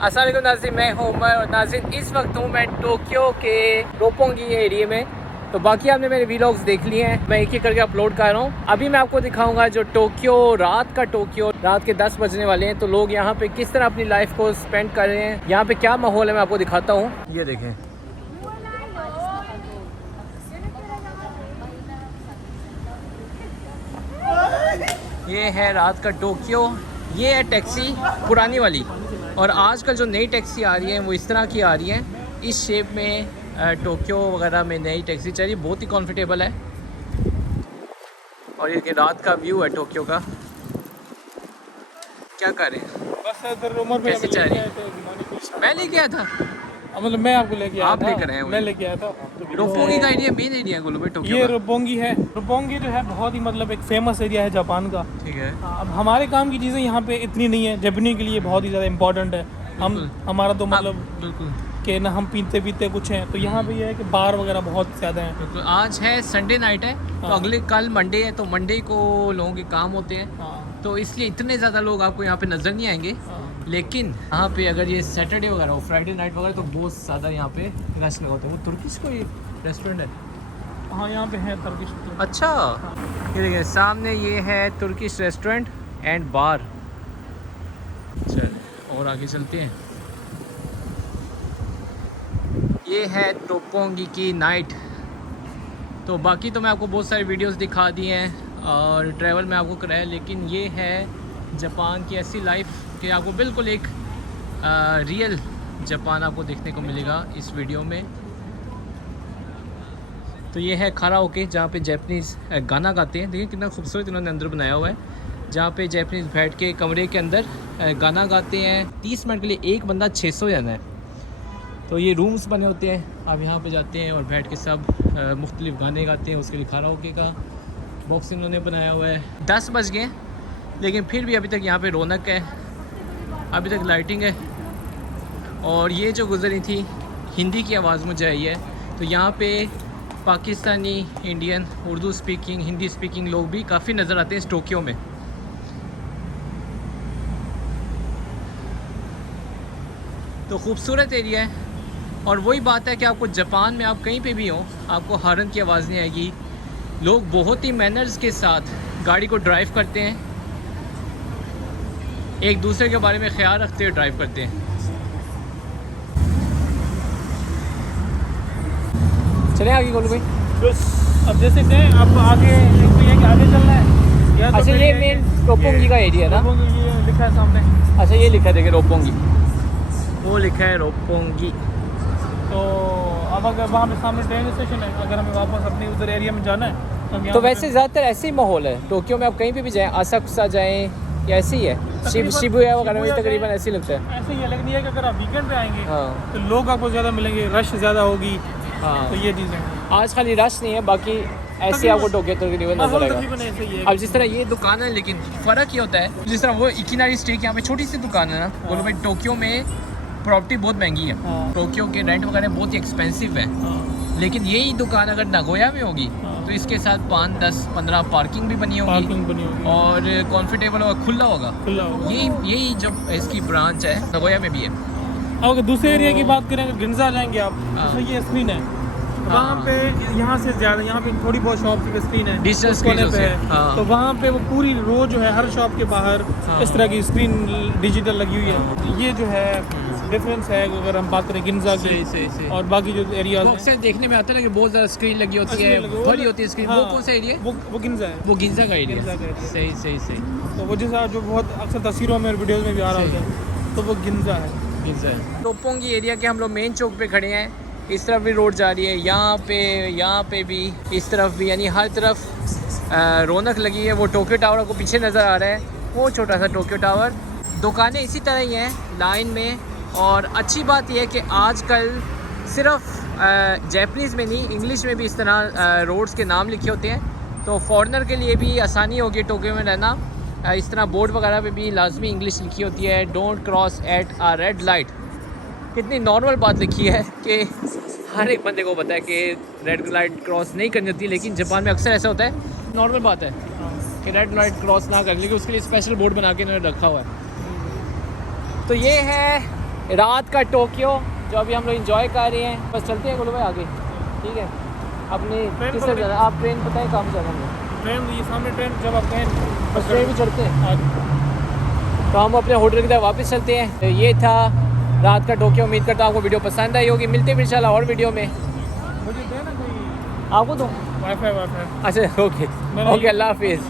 अस्सलाम वालेकुम नाज़रीन, मैं हूं उमर और नाज़रीन इस वक्त हूं मैं टोक्यो के रोपोंगी एरिया में। तो बाकी आपने मेरे वीलॉग्स देख लिए हैं, मैं एक एक करके अपलोड कर रहा हूं। अभी मैं आपको दिखाऊंगा जो टोक्यो रात के 10 बजने वाले हैं, तो लोग यहाँ पे किस तरह अपनी लाइफ को स्पेंड कर रहे हैं, यहाँ पे क्या माहौल है मैं आपको दिखाता हूँ। ये देखें, ये है रात का टोक्यो। ये है टैक्सी पुरानी वाली, और आजकल जो नई टैक्सी आ रही है वो इस तरह की आ रही है, इस शेप में। टोक्यो वगैरह में नई टैक्सी चल रही है, बहुत ही कंफर्टेबल है। और ये रात का व्यू है टोक्यो का। क्या कर रहे हैं, बस इधर उमर में कैसे चल रही है? मैं लेके आया था, मतलब मैं आपको लेके आया आप था। लेकर आए? मैं लेके आया था। रोपोंगी का एरिया मेन एरिया है गोलू भाई टोक्यो ये का। रोपोंगी है। रोपोंगी जो है बहुत ही मतलब एक फेमस एरिया है जापान का। ठीक है। अब हमारे काम की चीज़ें यहाँ पे इतनी नहीं है, जापानी के लिए बहुत ही ज़्यादा इम्पोर्टेंट है। हमारा तो मतलब बिल्कुल कि ना हम पीते कुछ हैं, तो यहाँ पे ये है कि बार वगैरह बहुत ज़्यादा हैं। बिल्कुल। आज है संडे नाइट है, तो हाँ। अगले कल मंडे है, तो मंडे को लोगों के काम होते हैं, हाँ। तो इसलिए इतने ज़्यादा लोग आपको यहाँ पे नज़र नहीं आएंगे। हाँ। लेकिन यहाँ पे अगर ये सैटरडे वगैरह हो, फ्राइडे नाइट वगैरह, तो बहुत ज़्यादा यहाँ पे रश लगा होता है। वो तुर्किश कोई रेस्टोरेंट है? हाँ, यहाँ पे है तुर्किश। अच्छा, ये देखिए सामने ये है तुर्किश रेस्टोरेंट एंड बार। चल और आगे चलते हैं। ये है टोपोंगी की नाइट। तो बाकी तो मैं आपको बहुत सारी वीडियोस दिखा दी हैं और ट्रैवल में आपको कराया, लेकिन ये है जापान की ऐसी लाइफ कि आपको बिल्कुल एक रियल जापान आपको देखने को मिलेगा इस वीडियो में। तो ये है कराओके, जहाँ पे जैपनीज़ गाना गाते हैं। देखिए कितना खूबसूरत इन्होंने अंदर बनाया हुआ है, जहाँ पे जैपनीज़ बैठ के कमरे के अंदर गाना गाते हैं। 30 मिनट के लिए एक बंदा 600 जाना है। तो ये रूम्स बने होते हैं, आप यहाँ पे जाते हैं और बैठ के सब मुख्तलिफ गाने गाते हैं। उसके लिए कराओके का बॉक्स इन्होंने बनाया हुआ है। 10 बज गए लेकिन फिर भी अभी तक यहाँ पे रौनक है, अभी तक लाइटिंग है। और ये जो गुजरी थी, हिंदी की आवाज़ मुझे आई है। तो यहाँ पे Pakistani, Indian, Urdu speaking, Hindi speaking लोग भी काफ़ी नज़र आते हैं इस टोक्यो में। तो खूबसूरत एरिया है, और वही बात है कि आपको जापान में आप कहीं पे भी हो, आपको हॉर्न की आवाज़ नहीं आएगी। लोग बहुत ही मैनर्स के साथ गाड़ी को ड्राइव करते हैं, एक दूसरे के बारे में ख्याल रखते हुए ड्राइव करते हैं। चले आगे गोलू भाई। बस अब जैसे थे आप आगे, एक तो ये कि आगे चलना है या तो अच्छा, फिर ये मेन रोपोंगी का एरिया है ना? रोपोंगी ये लिखा है सामने। अच्छा, ये लिखा है, देखिए रोपोंगी, वो लिखा है रोपोंगी। तो अब अगर वहाँ पे सामने ट्रेन स्टेशन है, अगर हमें वापस अपने उधर एरिया में जाना है तो हम यहाँ तो पे वैसे ज़्यादातर ऐसे ही माहौल है टोक्यो में, आप कहीं पे भी जाएं, आसाकुसा जाएं या ऐसे ही है, शिबुया वगैरह में तकरीबन ऐसे ही लगता है। ऐसे ही है, लेकिन ये है कि अगर आप वीकेंड पे आएंगे हाँ तो लोग आपको ज़्यादा मिलेंगे, रश ज़्यादा होगी। हाँ, तो ये चीज़ें आज खाली रश नहीं है, बाकी ऐसे आपको टोक्यो तकरीबन नजर माहौल आएगा। तकरीबन ऐसे ही है। अब जिस तरह ये दुकान है, लेकिन फ़र्क ये होता है, जिस तरह वो इकिनारी स्टेक यहाँ पे छोटी सी दुकान है ना, बोलो भाई टोक्यो में प्रॉपर्टी बहुत महंगी है। हाँ। टोक्यो के रेंट वगैरह बहुत ही एक्सपेंसिव है। हाँ। लेकिन यही दुकान अगर नागोया में होगी तो इसके साथ 5, 10, 15 पार्किंग भी बनी होगी, पार्किंग बनी होगी और कॉन्फिटेबल होगा, खुला होगा। खुला होगा। यही जो इसकी ब्रांच है नागोया में भी है। अब अगर दूसरे एरिया की बात करें, गिंजा जाएंगे आप, हाँ। जैसे ये स्क्रीन है वहाँ पे, यहाँ से ज़्यादा यहाँ पे थोड़ी बहुत शॉप की स्क्रीन है, डिजिटल उस कोने स्क्रीन पे है। है। हाँ। तो वहाँ पे वो पूरी रो जो है, हर शॉप के बाहर हाँ। इस तरह की स्क्रीन डिजिटल लगी हुई है। ये जो है डिफरेंस है अगर हम बात करें गिंजा की सही। और बाकी जो एरिया वो अक्सर देखने में आता है ना कि बहुत ज़्यादा स्क्रीन लगी होती है, बड़ी होती है स्क्रीन। वो कौन सा एरिया है? वो गिंजा है। वो गिंजा का एरिया। गिंजा का एरिया। सही। तो वो जैसा जो बहुत अक्सर तस्वीरों में और वीडियोज़ में भी आ रहा होता है, तो वो गिंजा है। गिंजा है। टोपोंगी एरिया के हम लोग मेन चौक पे खड़े हैं। इस तरफ भी रोड जा रही है, यहाँ पे भी, इस तरफ भी, यानी हर तरफ रौनक लगी है। वो टोक्यो टावर को पीछे नज़र आ रहा है, वो छोटा सा टोक्यो टावर। दुकानें इसी तरह ही हैं लाइन में। और अच्छी बात यह है कि आजकल सिर्फ जैपनीज़ में नहीं, इंग्लिश में भी इस तरह रोड्स के नाम लिखे होते हैं, तो फॉरेनर के लिए भी आसानी होगी टोक्यो में रहना। इस तरह बोर्ड वगैरह पे भी लाजमी इंग्लिश लिखी होती है, don't cross at a red light. कितनी नॉर्मल बात लिखी है कि हर एक बंदे को पता है कि रेड लाइट क्रॉस नहीं करनी होती, लेकिन जापान में अक्सर ऐसा होता है, नॉर्मल बात है कि रेड लाइट क्रॉस ना कर, लेकिन उसके लिए स्पेशल बोर्ड बना के इन्होंने रखा हुआ है। तो ये है रात का टोक्यो जो अभी हम लोग इंजॉय कर रहे हैं। बस चलते हैं गोलू भाई आगे, ठीक है। अपनी ट्रेन किससे पर जाना, आप ट्रेन बताएं कहाँ पे जाना है। ट्रेन ये सामने ट्रेन जब आप कहें बस ट्रेन भी चढ़ते हैं आगे। तो हम अपने होटल की तरफ वापस चलते हैं। तो ये था रात का टोक्यो। उम्मीद करता हूँ आपको वीडियो पसंद आई होगी। मिलते हैं फिर इंशाल्लाह और वीडियो में। मुझे देना कोई आपको तो वाईफाई अच्छा ओके मैंने- ओके, अल्लाह हाफिज़।